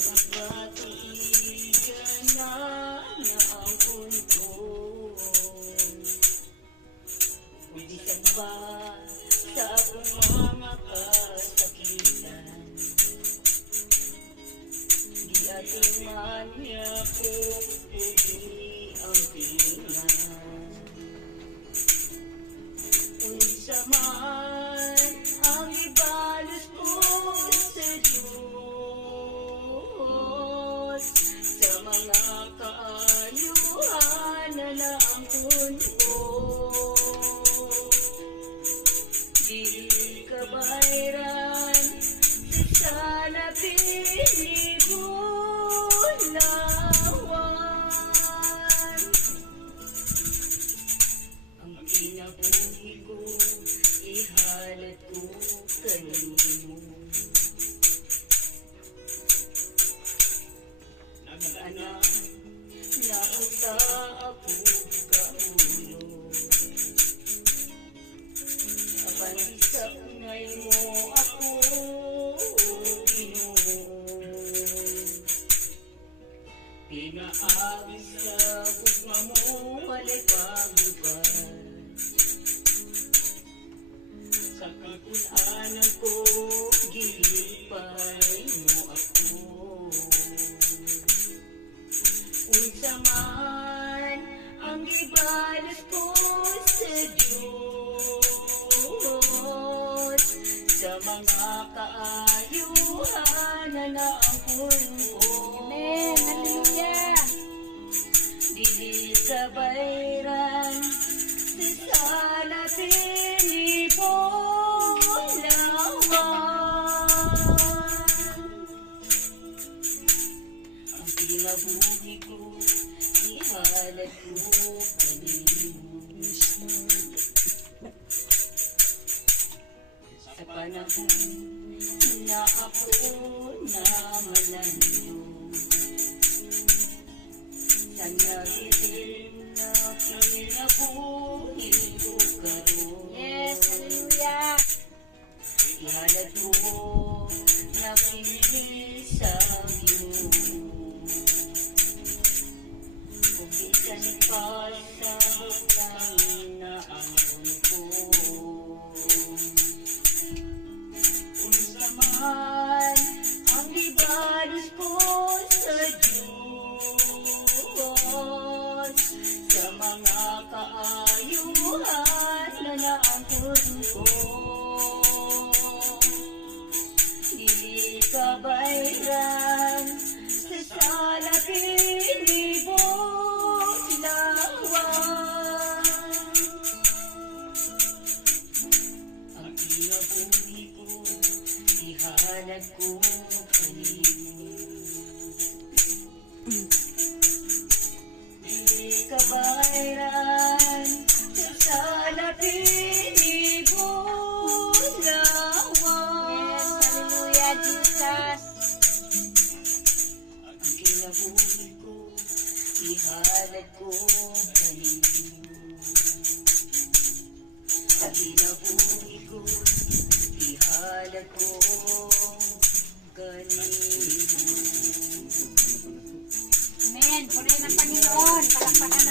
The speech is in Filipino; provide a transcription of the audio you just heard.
Magkatuigan na naangkon ko. Ulisan ba sa akong mga kasakitan? Di ating man niya ko uli ang pinan. Unsa man ang ibalos ko sa Diyos, sa mga kaayuhan na naangkon ko. Di kabayran sa napinibulawan. Ang kinabuhi ko, ihalat ko kanino. Nag-anak na unta ako kaulo. Apan sa unay mo ako Ginoo. Pinaagis sa gugma mo walay pagubad. Sa kapunanan ko gilipay mo ako. Unsa man ang gibalos ko sa Diyos, sa mga kaayuhan na naangkon ko. Amen. Hallelujah. Dili kabayran sa sala pinibulawan. Ang kinabuhi ko, ihalat ko kanino. Sa panahon na ako namalando, sa nagilim na kinabuhi ko karon. Yes, hallelujah. Ihalat ko na pinili sa iyo. Kung isan pa sa butang na angkon ko. Unsa man ang ibalos ko sa Diyos, sa mga kaayuhan na naangkon ko. Dili kabayran sa sala pinibulawan. Ang kinabuhi ko, ihalat ko kanino. Dili kabayran sa sala pinibulawan. Yes, hallelujah, Jesus. Ang kinabuhi ko, ihalat ko kanino. Ang kinabuhi ko, ihalat ko kanino. Amen. Purihin ang Panginoon. Palakpakan